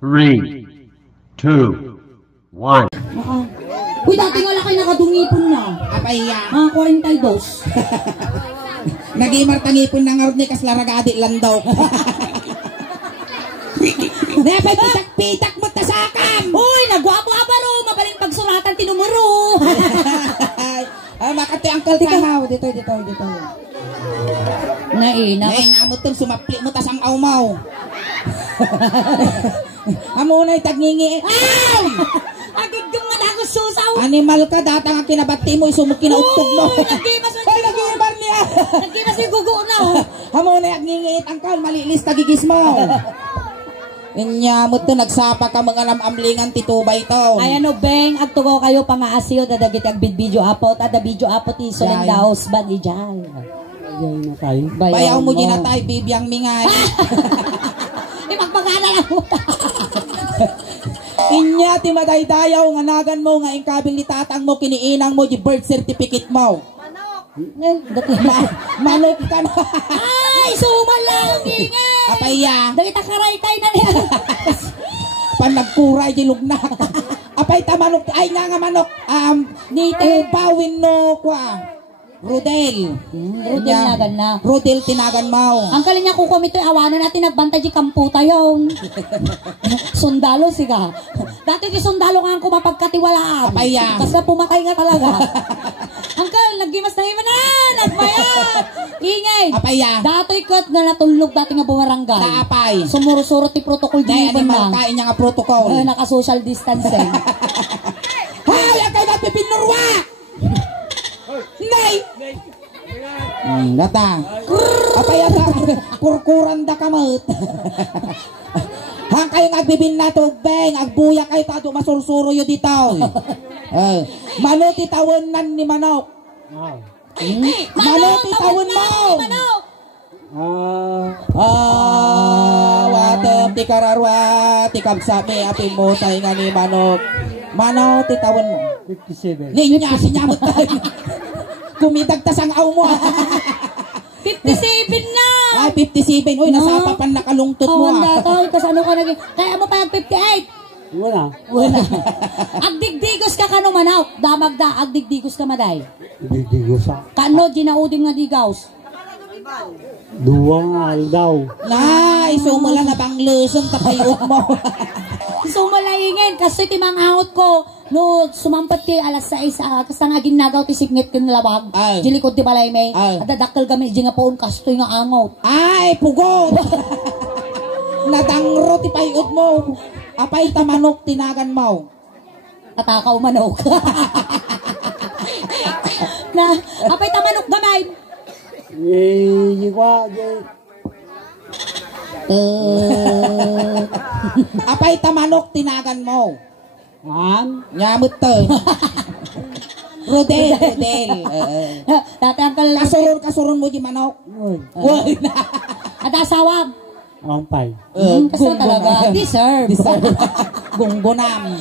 3, 2, 1. Uy, dati nga lang kayo nakadungipon na. Apaya. Mga 42. Nag-imar tangipon na nga rin kaslaragadi lang daw. Nepay pitak-pitak mo tasakam. Uy, nagwapo-abaro. Mabaling pagsuratan tinumuro. Makati Uncle Tamaw. Dito. Nainam. Mo itong sumapli mo tas ang aumaw. Amo na'y tagningi. Ay! Agig yung managos susaw. Animal ka, datang ang kinabati mo, isumok kinaugtog mo. Uy, nag-imas mo. Ay, nag-ibar niya. Nag-imas mo yung gugo na. Amo na'y agningiit Uncle, malilis tagigis mo. Inya mo to, nagsapa ka mga namamlingan titubay to. Ay ano, Beng, agtugo kayo pangaasiyo, dadagit ag video apot, ada video apot iso lang daos ba ni Jal. Bayaw mo ginatay, bibiyang mingay. Magpagana lang mo. Inya ti madaydayaw nga nagan mo nga ingkabil ni tatang mo kiniinang mo di birth certificate mo. Manok ka na. Ay, suman lang ingay. Apaya. Dagita karay-kay na niya. Pan nagkuray di lugnak. Apay ta manok ay nga manok. Nite bawin no kwa. Rodel. Rodel nagan na. Rodel tinagan mo. Ang kalin niya kung kumito awanan natin nagbantay di kamputa yon. Sundalo siga. Dati di sundalo nga ang kumapagkatiwalaan. Apaya. Kasi pumatay nga talaga. Angkal, naggimas na iman na. Nagbayad. Ingay. Apaya. Dato'y kat na natulog dati nga bumarangay. Naapay. Sumuro-surot ti protocol di iban na. Kain niya nga protocol. Naka-social distancing. Hay, akay natin pinurwa. Nay! Datang. Apay ata. Kurkuran da kamot. Hang kayo nagbibin na to, Beng. Agbuya kayo tato masursuro yun dito. Manuti tawanan ni manok. Manuti tawan mo. Watem ti kararwa ti kabsami api mo tayo nga ni manok. Manuti tawan mo. 57. Linya, sinyamot tayo. Kumidagtas ang aw mo. 57 na. Ay, 57. Uy, nasapa pa nakalungtot mo. Kasi ano ka naging, kaya mo pa 58. Wala. Agdigdigos ka kanong manaw. Damagda, agdigdigos ka maday. Digdigos sa. Kano, ginaudim nga digaws. Duwang daw. Nay, sumala na bang lusong tapayot mo. Sumalaingin, kasi timang angot ko, no, sumampat ti alas 6, kasi nga ginagaw ti signet kin labag. Jilikod ti balay may, at dadaktal kami, di nga poon kastoy nga angot. Ay, pugod. Nadangro ti payot mo. Apay tamanok tinagan mo. Katakaw manok. Na, apay tamanok gamay. Apay tamanok tinagan mo. Nyamot to. Rodel. Dati ang kalala. Kasurun mo di manok. Uy na. At asawag. Ampay. Kasi talaga. Deserve. Gunggunam.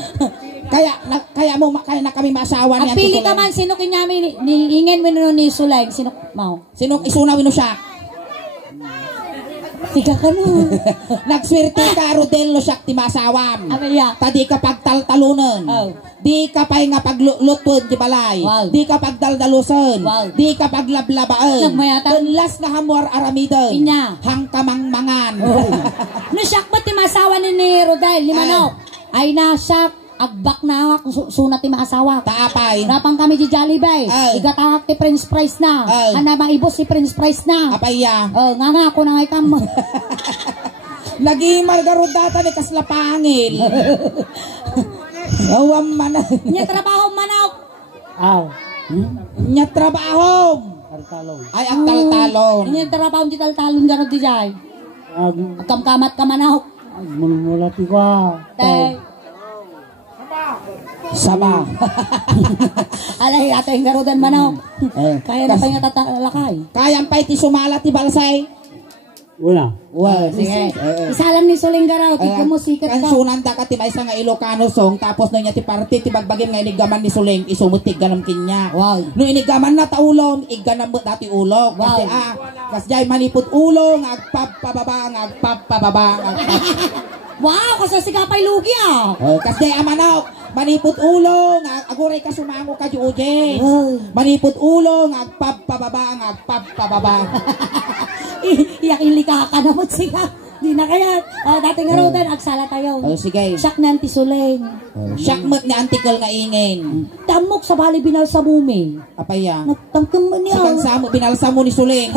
Kaya na kami masawa niyan. At pili ka man, sino kinyami, niingin mo ni Sulay, sino mau? Sino isunaw no siya? Tiga ka no. Nagswerte ka, Rodel, no siya ti masawam. Amaya. Tadi ka pagtaltalunan. Di ka pa'y nga paglutod di balay. Di ka pagdaldalusan. Di ka paglablabaan. Tunlas na hamuar aramidan. Inya. Hangkamangmangan. No siya ba ti masawa ni Rodel, ni Manok? Ay na siya. Agbak na ako sunat ti maasawa. Taapay. Napang kami di Jollibee. Igatahak ti Prince Price na. Ana maibos si Prince Price na. Apaya. Nga ako na ngay kam. Naging margarudata ni kaslapangil. Awam man. Nya trabaho manok. Aw. Nya trabaho. Taltalon. Ay ang taltalon. Nya trabaho di taltalon garod di jay. Kamkamat ka manok. Mula tiwa. Sama. Alay, ato yung garudan manok. Kaya na pa yung tatalakay. Kaya pa iti sumala ti balsay. Wala. Sige. Isalam ni Suling Garaw, tigko mo sikat ka. Kansunan da ka ti may nga Ilocano song, tapos no niya ti party ti bagbagin nga inigaman ni Suling, isumut ti ganam kinya. No inigaman na taulong, iganam mo dati ulog. Kasi kas jay manipot ulong, agpap pababa, agpap pababa, agpap. Wow, kasasigapay lugi ah. Kasi manok, manipot ulo, aguray ka sumango ka Jujeng. Manipot ulo, agpapababa, agpapababa. Iyakin lika ka na mo siya. Di na kaya. Dati nga rin, agsala tayo. Sige. Siyak na antisuleng. Siyakmat ni antikal nga ingin. Tamok sa bali binal sa mumi. Apaya? Nagtangkam mo niya. Sa binalsa mo ni Suleng.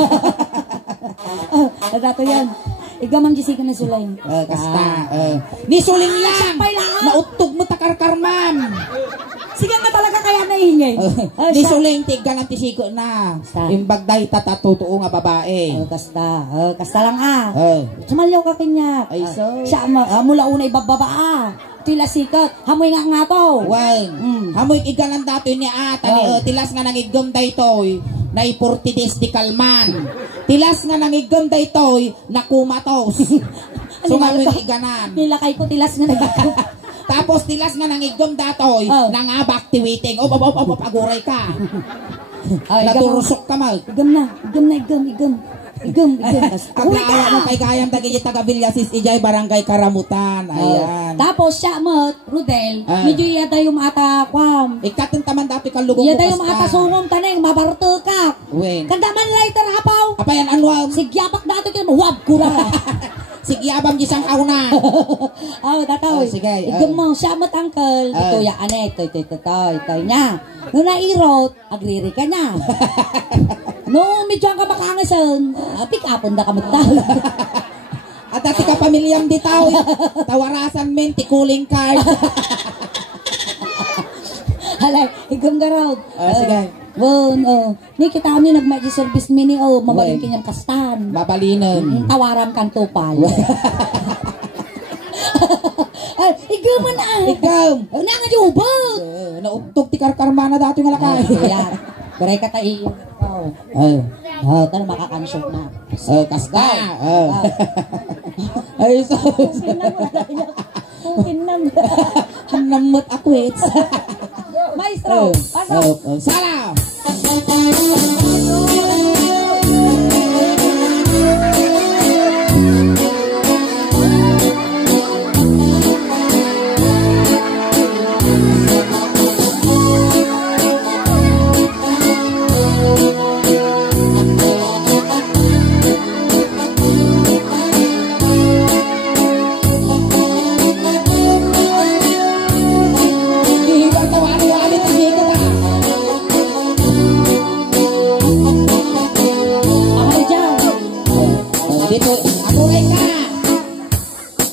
Dato yan. Igamang jisikan na Suleng. Kasta. Ni Suleng lang. Nautog mo takar-kar, ma'am. Sige nga talaga kaya naingay. Ni Suleng tigga ng tisiko na. Imbagday tatatutuo nga babae. Kasta lang Sumalyaw ka kanya. Siya mula una ibababa Tila sikat. Hamoy nga to. Hamoy iga ng datoy ni ata. Tilas nga nangigom daytoy. Na 40 days di kalman. Tilas nga nangigom daytoy. Na kumatos. So nga iganan. Nilakay ko tilas nga nagigom. Tapos tilas nga nangigom datoy. Nang activating. Aguray ka. Naturusok ka mag. Igam. Pagkaawa mo kay kayang tagigit taga Villasis Ijay Barangay Karamutan. Ayan. Tapos siya mo, Rudel, medyo yata yung ata kwam. Ikatin taman dati kalugong yata yung ata sungong taneng, mabarto ka. Kandaman lighter hapaw. Apa yan anwag? Sigyapak dati kayo, mawab ko na. Sigyabang gisang kauna. Dataw. Sige. Igam mo, siya mo't uncle. Ito ya, ane, ito niya. Nung nairot, agriri ka niya. Nung medyo ang kabakangasan, pick upon da kamatal. At dati ka pamilyang ditaw, tawarasan men, tikuling card. Halay, igam garaw. Sige. Ni kita kami nag-magic service mini, mabaling kanyang kastan. Babalinan. Tawaran kang tupal. Igam mo na. Igam. Nga di ubod. Naugtog ti karkarmana dati nga lakay. Ayan. Beray ka tayo. Tara makakansyon na. Kasta. Ay, so. Hanamot akwits. Maestro, pasok. Salam.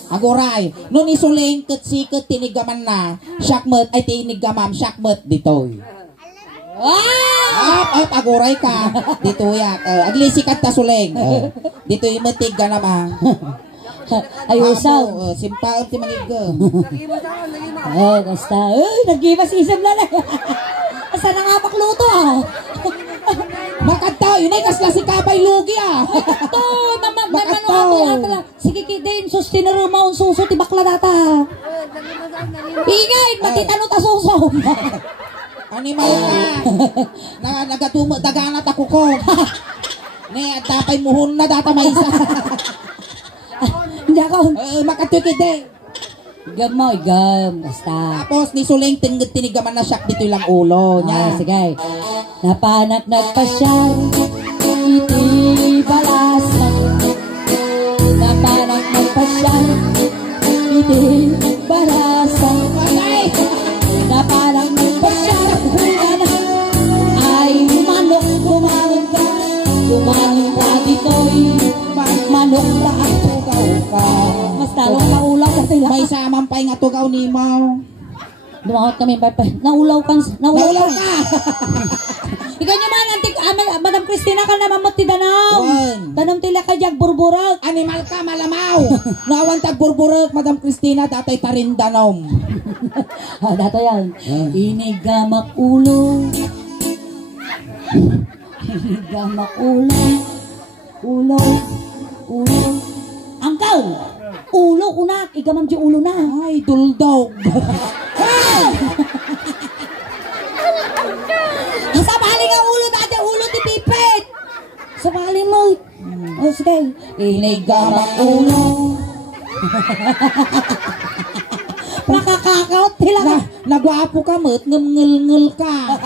Aguray, no ni Suleng ket siket tinigaman na, syakmet ay tinigamam syakmet ditoy. Aguray ka dito yak. Aglisikat ta Suleng. Ditoy metig ka naman. Ayusaw. Simpaon ti mangigga. Basta. Nag-gimas isam na lang. Asa na nga pakluto Makataw, yun ay kasla si Kabay Lugi Ito, naman sige kidin, sustinaro maun suso ti bakla data. Ingay, matitano ta suso. Animal ka. Nagatumo, daganat ako ko. Ne, tapay muhon na data may isa. Hindi ako. Makatukid Igam mo, igam. Basta. Tapos ni Suleng tinigaman na siyak dito lang ulo niya. Sige. Napanak nagpasyal, iti balasan. Napanak nagpasyal, iti balasan. Napanak nagpasyal, ay manok kumanong ka dito'y manok na at tugaw ka. Mas talong naulaw ka sila. May samang pa'y nga tugaw ni mo. Dumawat kami, naulaw ka. Ikaw nyo man, Madam Cristina ka naman mo tidanaw. Tanong tila ka diyag burburag. Animal ka, malamaw. Nawan tag burburag, Madam Cristina, datay tarindanom. Dato yan. Inigamak ulo. Inigamak ulo. Ulo. Angkaw. Ulo kunak. Igamam di ulo na. Ay, duldog. Sa baling ang ulo dati, ulo ti pipit. Sa baling mo. Sige. Inigamak ulo. Nakakakaot tila. Nagwapo ka mo't ngel ka.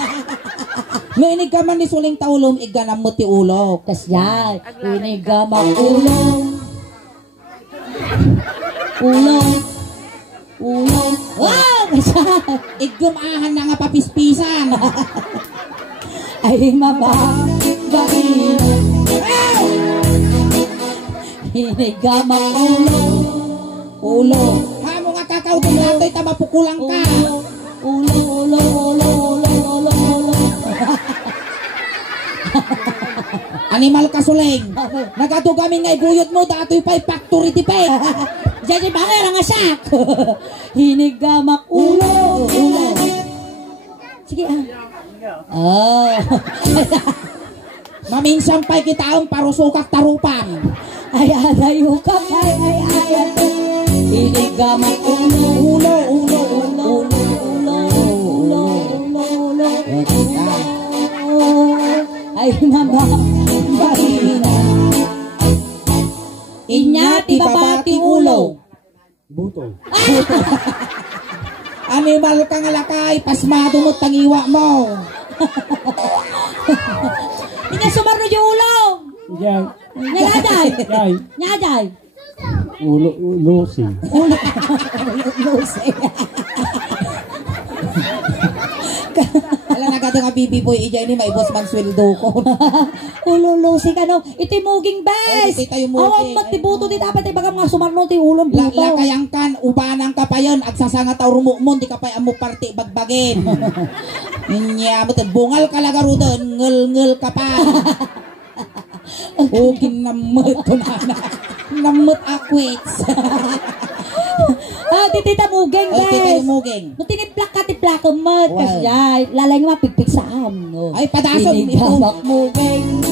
Mainig ka man ni suling taulom iganam mo ti ulo. Tas yan, inigamak ulong. Ulong. Wow! Igumahan na nga papispisan. Ay mababain. Inigamak ulong. Ha mo nga kakautong nato'y tamapukulang ka. Ulong. Animal ka suling. Nagato kami nga ibuyot mo dato'y pa'y factory tipay. Jadi bakit nga siya? Hinigamak ulo. Sige ah. Maminsan pa'y kita ang parusukak tarupang. Ay adayukak ay. Hinigamak ulo. Ay mama bahina. Inya ti babati ulo. Buto. Animal ka nga lakay, pasmado mo't tangiwa mo. Inya sumarno yung ulo. Yan. Nyaday. Ulo si. Alam na gada nga bibi boy, ija ini maibos man sweldo ko. Ululusi ka no. Iti muging bes. Iti tayo muging. Awang magtibuto di dapat ibaga mga sumarno ti ulong buto. Lakayang kan, ubanang ka pa yun, at sasanga tao rumukmon, di ka pa amo parti bagbagin. Ninya mo bungal ka lagaro doon, ngel ka pa. Ugin namut to na. Namut akwits. Titita muging bes. Tita muging. No tiniplak ka tiplak mo. Kasi lalay nga mapigpig sa am. No. Ay padason. Tinigamak muging.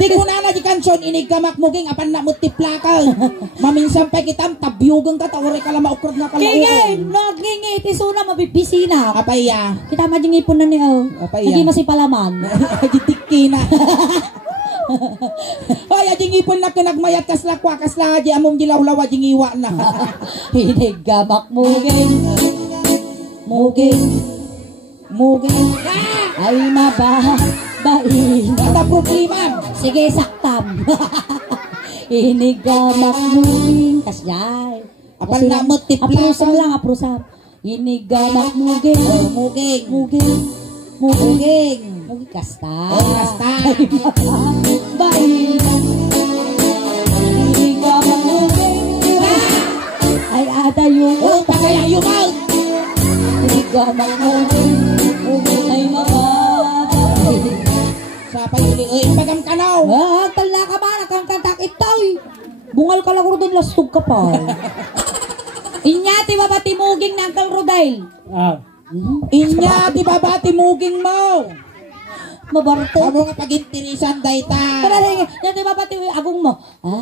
Tingko na di kansyon, inigamak muging, apan na mutiplakal. Maminsan pa kitam, tabyugang ka, tawari ka lang maukrod na kalauon. Kingay, nagingay, tisuna, mabibisina. Apaya. Kita majing ipon na niyo. Apaya. Naging masipalaman. Jitikki na. Ay, ajing ipon na kinagmayat kasla aji amom dilaw-law ajing iwa na. Inigamak muging. Ay mababain. Kata problema. Sige, saktam. Inigamak muging. Kasjay. Apan na mutipla. Aprusam. Inigamak muging. Muging. Kasta. Kasta. Ay mababain. Inigamak muging. Ay ata yung. Pagayang yumaw. Inigamak muging. Ay mababain. Sapa yun, pagam kanaw. Tala ka ba? Nakangkantak itoy. Bungal ka lang doon, lastog ka pa. Inya, ti babati muging na Uncle Rodail. Inya, di ba ba timuging mo? Mabarto. Amo nga pag-intirisan dayta. Para rin, yan ti babati agong mo. Ha?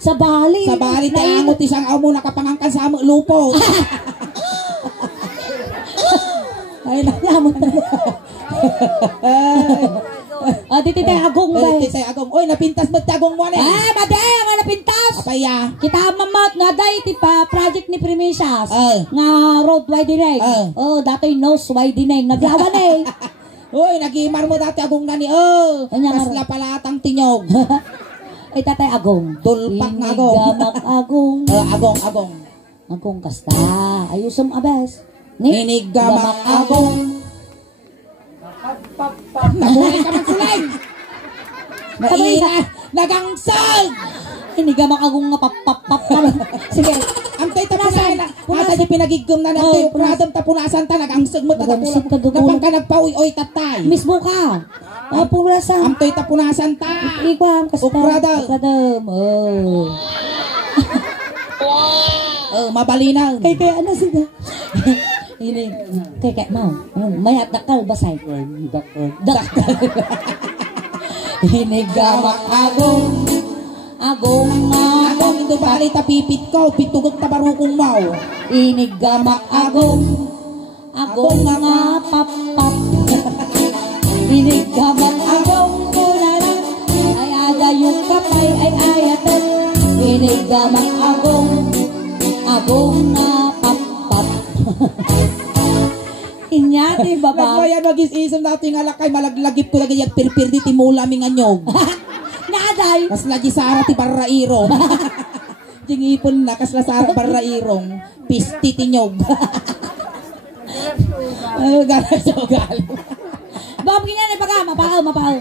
Sa bali. Sa bali, tayo isang amo nakapangangkan sa amo lupo. Ay, nalamot na. Dito tayo agong ba? Dito tayo agong. Oy, napintas mo agong mo na. Maday, nga napintas. Apaya. Kita mamot, nga day, ti pa project ni Primicias. Nga road widening. Dato'y nose widening. Naglawan eh. Uy, nag-imar mo dati agong nani. Kasla pala atang tinyog. Ay, tatay agong. Tulpak nga agong. Inigamak agong. Agong. Agong kasta. Ayusom abes. Inigamak agong. Nabuhay ka man sulay. Nagangsag. Inigamak agong nga pap. Sige. Antay tapunasan. Ata di pinagigom na natin. Pradam tapunasan ta. Nagangsag mo tatapunan. Kapag ka nagpauy-oy tatay. Mismo ka. Punasan. Antay tapunasan ta. Ikwam. Kasta. Pradam. Mabalinaw. Kaya ano sila? Ini kaya mau mayat dakal basay. Dakal. Inigamak agong ito bali tapipit ko. Pitugog tabarukong mau. Inigamak agong nga pap. Inig ka mang agong kunanan, ay aga yung kapay ay ayatan. Inig ka mang agong na papat. Inyati baba. Nagbayan mag-isisam natin nga lakay, malaglagip ko lagi yung pirpir di timula ming anyog. Naaday. Kas lagi sara ti barrairong. Ding ipon na, kas la sara barrairong. Pisti tinyog. Galas ugali. Bob, ganyan na baga, mapahaw.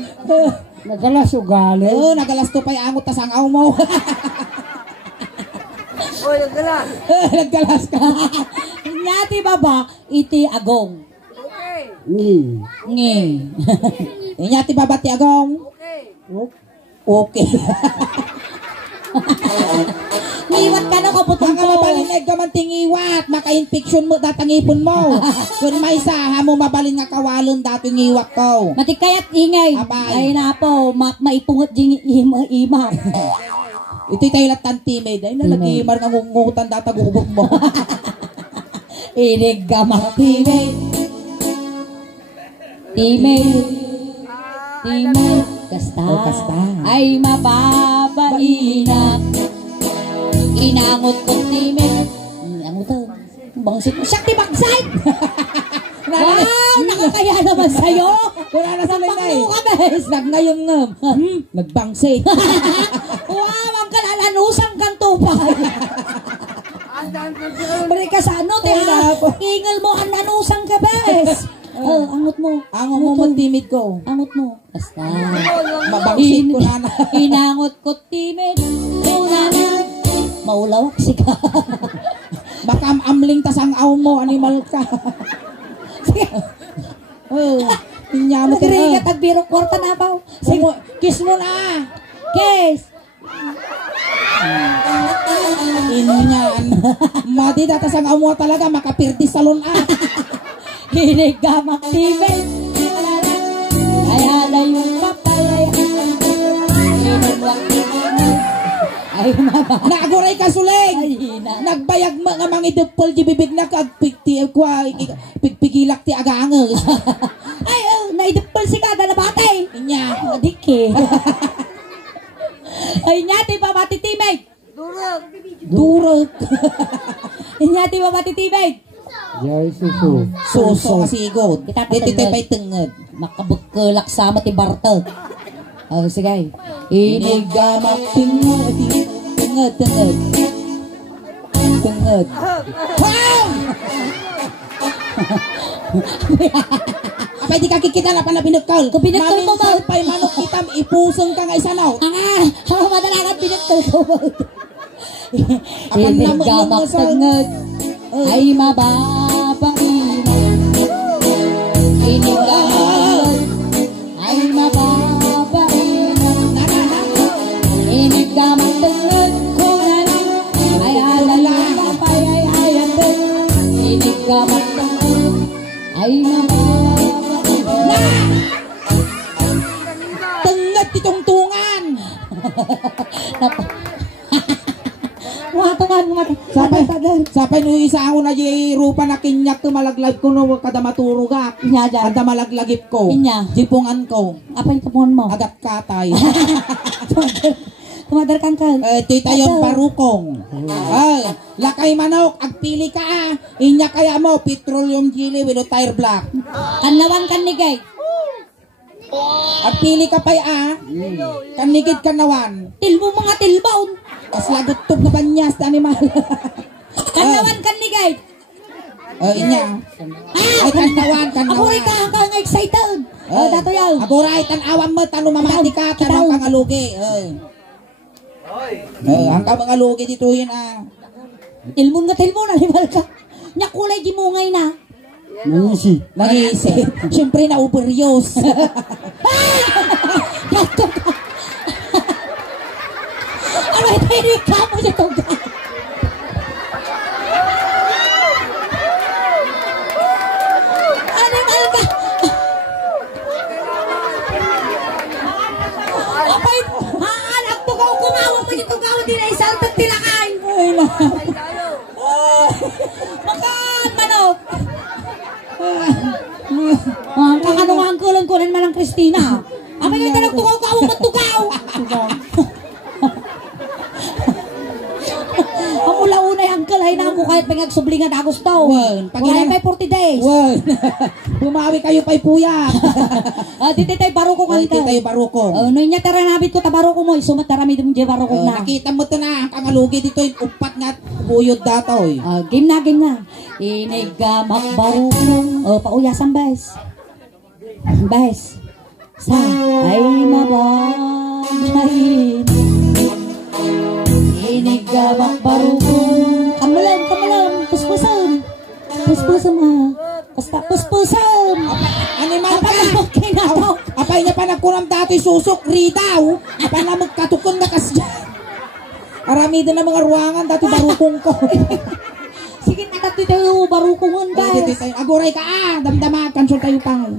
Nagalas ugali. Oo, nagalas to pa'y angot tas ang aw mo. Oy, naggalas. Naggalas ka. Inyati baba, iti agong. Okay. Ngi. Inyati babati agong. Okay. Okay. Niwat ka na kaputong Ang mabalinag ka man tingiwat, maka-infection mo datangipon mo. Kung may saha mo mabalin nga kawalon dato ngiwat ko. Matikayat ingay. Abay. Ay na po, maipungot ding ima. Ito'y tayo latan timid. Ay nalagi mar nga ngungutan datagugog mo. Inig gamak timid. Kasta. Oh, kasta. Ay mababaina. Inangot ko timid. Angutan. Bangsit mo. Siya tibagsay! Wow! Nakakaya naman sa'yo! Wala na sa linay. Napakmo ka, bes! Nagngayong ngam. Nagbangsit. Wow! Ang kalalanusan kang tupay! Bari ka sa ano, te ha? Ingal mo ang nanusang ka, bes! Angot mo. Angot mo mo timid ko. Angot mo. Basta. Mabangsit ko na. Inangot ko timid. Kunana. Maulawak si ka. Baka amling tas ang aw mo, animal ka. Sige. Inya mo Nagre ka tira. tagbiro kwarta na ba? Sige, kiss mo na. Kiss. Inyan. Madi datas ang aw mo talaga, makapirti salon Hinig gamak timid. Kaya na yung kapay. Inagwak timid. Ay mama. Naguray ka sulig. Ay hina. Nagbayag nga mga idupol di bibig na kagpigti pigpigilak ti aganges. Ay, naidipol si kada na batay. Inya. Adik eh. Ay, nyati pa matitimig. Durog. Nyati pa matitimig. Jai susu. Suso kasigod. Itatanggal. Dito tayo pa'y tengad. Makabagkalak sa mati bartag. Sige. Inigamak tengad. Tengad. Wow! Apay di ka kikita na pala pinagkal. Kung pinagkal mo ba? Maminsan pa'y manok kitam, ipusong ka nga isanaw. Ang madalagan pinagkal ko ba? Apan naman Gamak sa- tangad. Ay mababainag. Inigamak. Ay mababainag. Inigamak tangad. Kunan. Ay alalala pa ay ayatan. Inigamak tangad. Ay mababainag. Tengad titungtungan. Sapay no isa ako na di rupa na kinyak to malaglag ko no kada maturugak. Inya dyan. Kada malaglagip ko. Inya. Jipungan ko. Apa yung tapungan mo? Agat katay. Tumadar kang ka. Ito'y tayong parukong. Ay, lakay manok, agpili ka Inya kaya mo, petroleum jelly with tire black. Kanlawan kanigay. Agpili ka pa Kanigid kanawan. Tilmo mga tilbaon. Kas lagot tog na banyas na animal. Kanlawan kanigay. Inya. Ay, kanawan. Ako rin kang excited. Dato yaw. Aburay, tanawang mo, tanong mamati ka, tanong kang alugi. Ang ka mga alugi dito yun Tilmon nga tilmon, animal ka. Nya kulay di mungay na. Nangisi. Nag-iisip. Siyempre na uberyos. Dato ka. Aray tayo ni kamo dito ka. Animal ka. Apay, haanak to ka. Kumawang mo dito ka. Hindi na isaltang tilakay. Ay na. Makan, manok. Kakanuhan kulon-kulan man ang Christina. Ang mga ka nagtukaw-kaw, magtukaw. Ang ula-una yung uncle, ay na ako kahit pinagsubligan na gusto. Wala pa 40 days. Bumawi kayo pa'y puya. Dito tayo baruko ka dito. Dito tayo baruko. No inya taranabit ko ta baruko mo, sumat tarami dum je baruko na. Nakita mo to na, ang kangalugi dito, upat nga buyod datoy. Game na. Inigamak baruko. Pauyasan bes. Bes. Sa ay mababayin. Inigamak baruko. Kamalam. Puspusan puspusan. Animal ka. Apay niya pa nagkunam datoy susok, ridaw. Apay na magkatukon na kasya. Arami din na mga ruangan datoy barukong ko. Sige, nakatuloy tayo barukongan guys. Aguray ka damdama, kansol tayo pang.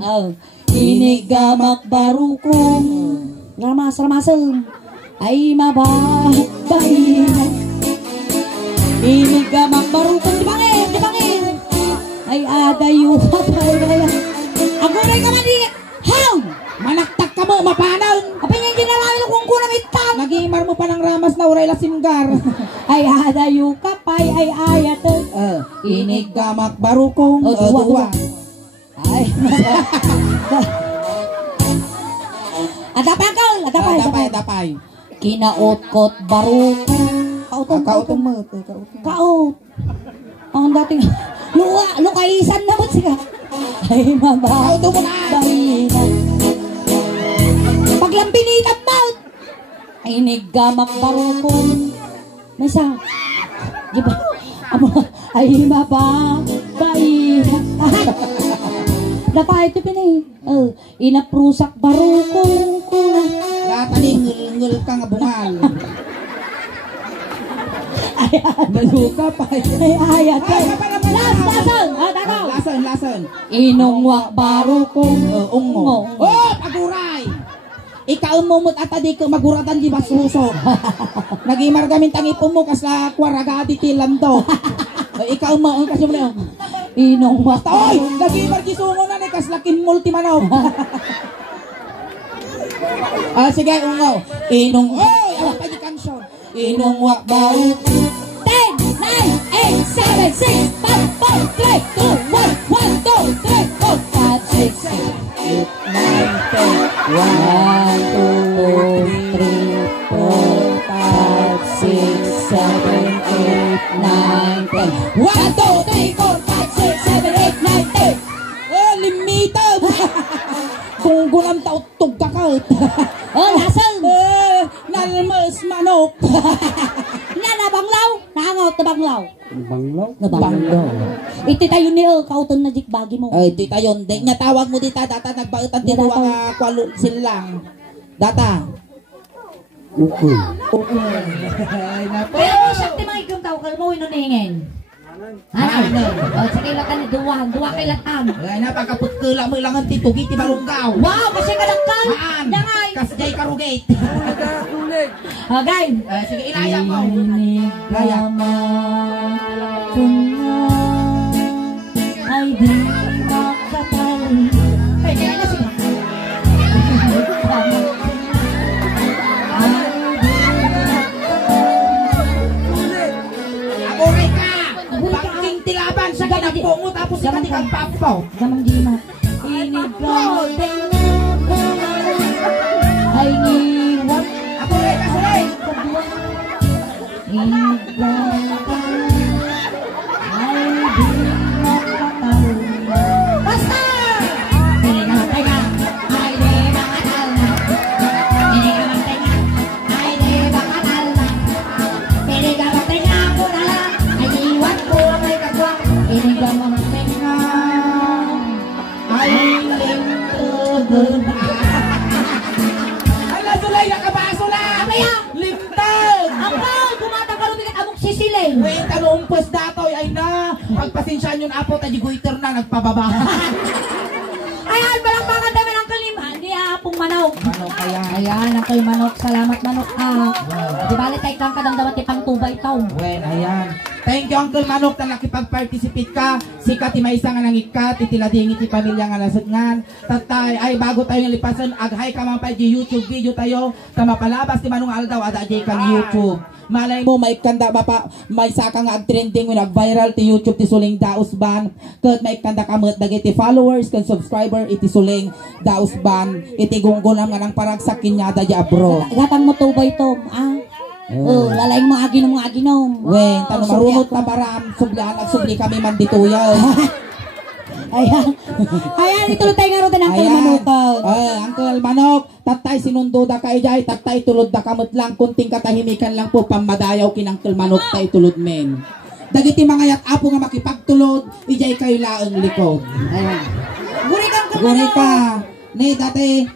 Inigamak barukong. Ramas-ramasam. Ay mababayin. Inigamak barukong. Di bangin. Ay adayo. Aguray ka man di. How? Manaktak ka mo, mapanaw. Apay nga ginalawin kung kunang itan. Nag-iimar mo pa ng ramas na uray lasimgar. Ay adayo kapay ay ayat. Inigamak barukong. Duwa. Ay. Adapay. Kinaot-kot barukong. Kaot. Ang dating lukaisan na mo siya. Ay mababayin. Paglampinitan maut. Ay nigamak barukong. Masa. Diba? Ay mababayin. Dapat itu pinay. Inaprusak barukong ko. Latali ngul ka nga bungal. Baluka pa. Ay ayat. Lason. Inungwak barukong. Ungo. Aguray. Ikaw umumot at adi ko maguratan di basuso. Nagimar gamin tangipon mo kasla kwaragadi tilando. Ikaw mo kasi mo. Inungwak. Oy, nagimar gisungo na ni kaslakin multimanok. Sige, ungo. Ano pa di kansyon? Inungwak barukong. 10, 9, 8, 7, 6, 5, 4, 3, 2, 1, 1, 2, 3, 4, 5, 6, 7, 8, 9, 10. 1, 2, 3, 4, 5, 6, 7, 8, 9, 10. 1, 2, 3, 4, 5, 6, 7, 8, 9, 10. Limited! Kung gulang tao, tugkakaut. Lasang! Nalmas manok. Nabanglaw! Nahangaw, nabanglaw. Banglaw. Iti tayo ni kauton na jikbagi mo. Ay, tita yun. Nya tawag mo dita, data nagbautan din mga kwalo silang. Data. Ukul. Pero sakti mga ikong tao, kalmo inuningin. Ano? Sige lang ni duwa kay latan. Ay, napakapagkula mo ilangan tito, giti barunggaw. Wow, kasi kalakal. Dangay. Kasjay karugate. Agay. Sige, ilaya mo. Laya. Ay di makatali. Ay, kaya na siya. Agoray ka! Bangking tilaban sa kinappo mo tapos ikaw di kang papo. Gamang gimat. Inigaw. Ay niwat. Agoray ka sulay! Inigaw. Ay di makatali. Basta! Pili ka magtay ka. Ay di makatali. Pili ka magtay ka. Ay di makatali. Pili ka magtay ka ako na lang. Ay iwan ko ang may kagwa. Pili ka magtay ka. Ay limtod. Ala sulay, nakabaso na! Kaya, Limtod! ang tumatangkaro bigat amok sisiling. Wait, ano umpos datoy? Ay na! Pagpasensyahan yun apo, tayo guiter na, nagpababa. Ayan, parang mga dami ng kalima. Hindi apong manok. Ano kaya? Ayan, ang ko'y manok. Salamat manok. Di bali tayo kang kadamdaman tipang tubay tao. Wen, ayan. Thank you, Uncle Manok, na nakipag-participate ka. Sikat, imaysa nga nangikat, itiladingit, pamilya nga nasudngan. Tatay, ay bago tayo nalipasan, aghay ka man pa di YouTube video tayo, kamapalabas ni Manong Aldaw, ada di kang YouTube. Malay mo, may kanda ba pa, may saka nga ag-trending, nag-viral ti YouTube, ti suling daos ban. Kat may kanda kamot, dagiti followers, kan subscriber, iti suling daos ban, iti gunggunam nga ng paragsak kinyada di abro. Gatang mo tubay to, ah. Oh, lalaing mga aginom. Wen, tano marunot na param, sublihan, nagsubli kami man dito yan. Ayan. Ayan, ituloy tayo nga rin ng Uncle Manok. Uncle Manok, tatay sinundo da kayo jay, tatay tulod da kamot lang, kunting katahimikan lang po, pamadayaw kin Uncle Manok, tay tulod men. Dagiti mga yat apo nga makipagtulod, ijay kayo laang likod. Ayan. Guri ka, Uncle Guri Manok. ka. Ni, dati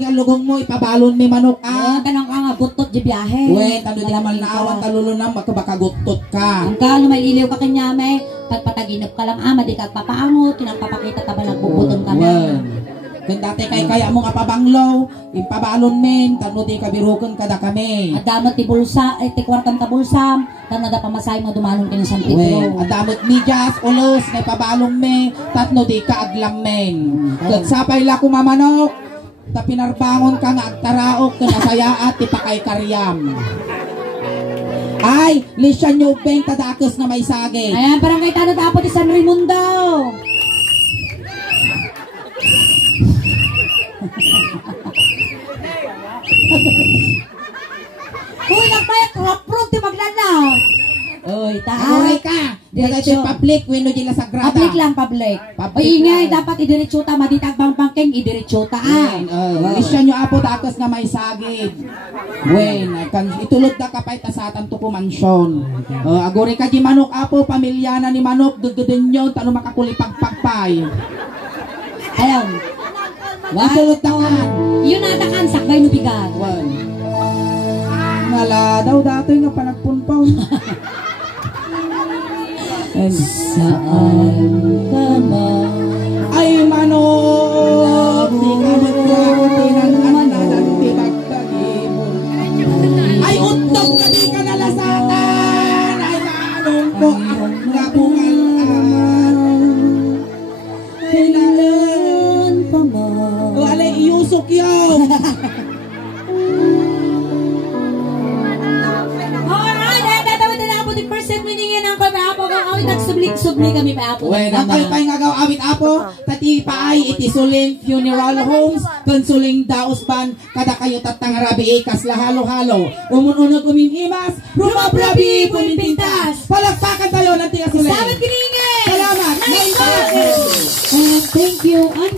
yung lugong mo, ipabalon mi Manok, Ah, tanong ka nga, butot di biyahe. Wen, tano di naman naawan, talulo na, makabakagutot ka. Ang ka, lumailiw ka kanyame, pagpataginap ka lang, di ka papaangot, kinapapakita ka ba nagbubuton ka na. Wen. Kung dati kaya mo nga pabanglaw, ipabalon men, tano di kabirukon kada kami. At damot ti bulsa, ti kwartang ta bulsam, tano da pamasay mo dumalong kini San Wen, Pedro. adamot midyas, ulos, may pabalong me, tatno di ka aglam men. Kat sapay la kumamanok, ta pinarbangon ka nga agtaraok, ta nasaya at tipakay karyam. Ay, lisyan nyo beng tadakos na may sage. Ayan, parang kay tanong dapat ti San Raimundo. Uy, nagpayak, raprot ti maglanaw. Uy, Agoy ka, di ka ito public, wino di la sagrada. Public lang, public. Public Uy, ingay, lang. dapat idiretsuta, maditag bang pangking, idiretsuta. Wen, lisyan nyo apo dakos na may sagid. Wen, itulog da kapay tasatan to kumansyon. Agori ka di Manok apo, pamilya na ni Manok, dugudin nyo, tano makakulipagpagpay. Ayaw. Itulog da ka. Yun natakan, sakbay no bigat. Wen. Ngala daw datoy nga panagpunpaw. Saan ka ba? Ay Manok, di ka magkakuntinan at nagtibag-bagimon. Ay untog ka di ka nalasatan. Ay Manong ko ang nakungalan. Kailan pa ba? Wala iusok yaw. Alright, tatawid na ako the first set winning ang pag-apo kang awit nagsubli kami pa apo. Wen, ang pay nga gaw awit apo, tati paay iti suling funeral homes, konsuling daos ban, kada kayo tatang rabi ikas lahalo-halo. Umununog umimimas, rumabrabi pumintintas. Palakpakan tayo ng tiga suling. Salamat kiningin! Salamat. Nice one! Thank you.